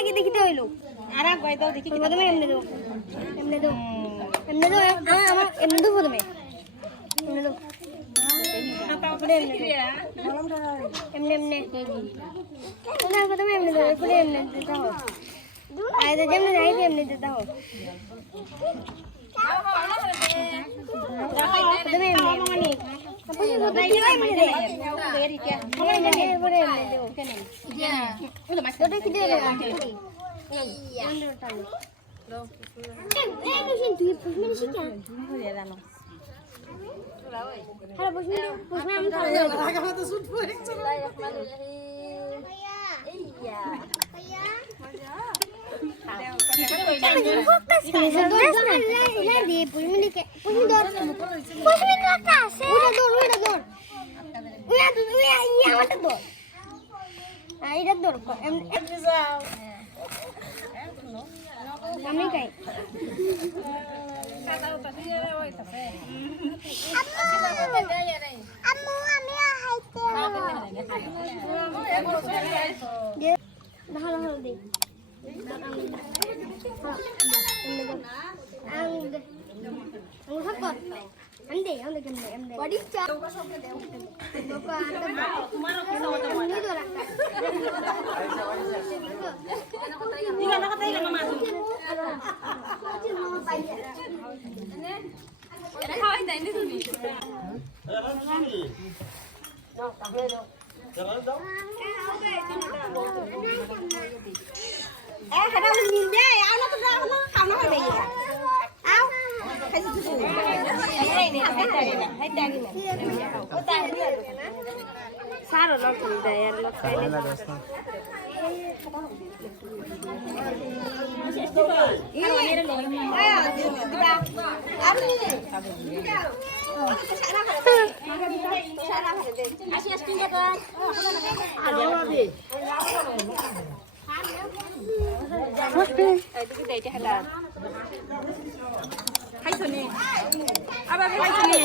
আগে দেখিতে হইলো আর আগে দাও দেখি প্রথমে এমনি দাও এমনি দাও এমনি দাও আমার এমনি দাও প্রথমে এমনি দাও তারপরে এমনি এমনি প্রথমে এমনি দাও এরপরে এমনি দিতে হবে আইদা যেমনি যাইতে এমনি দিতে হবে প্রথমে এমনি আমি খাই আম্মু আমি হাইতে ভালো ভালো দে Saro lo que de ayer lo que Hai sini. Apa hai sini?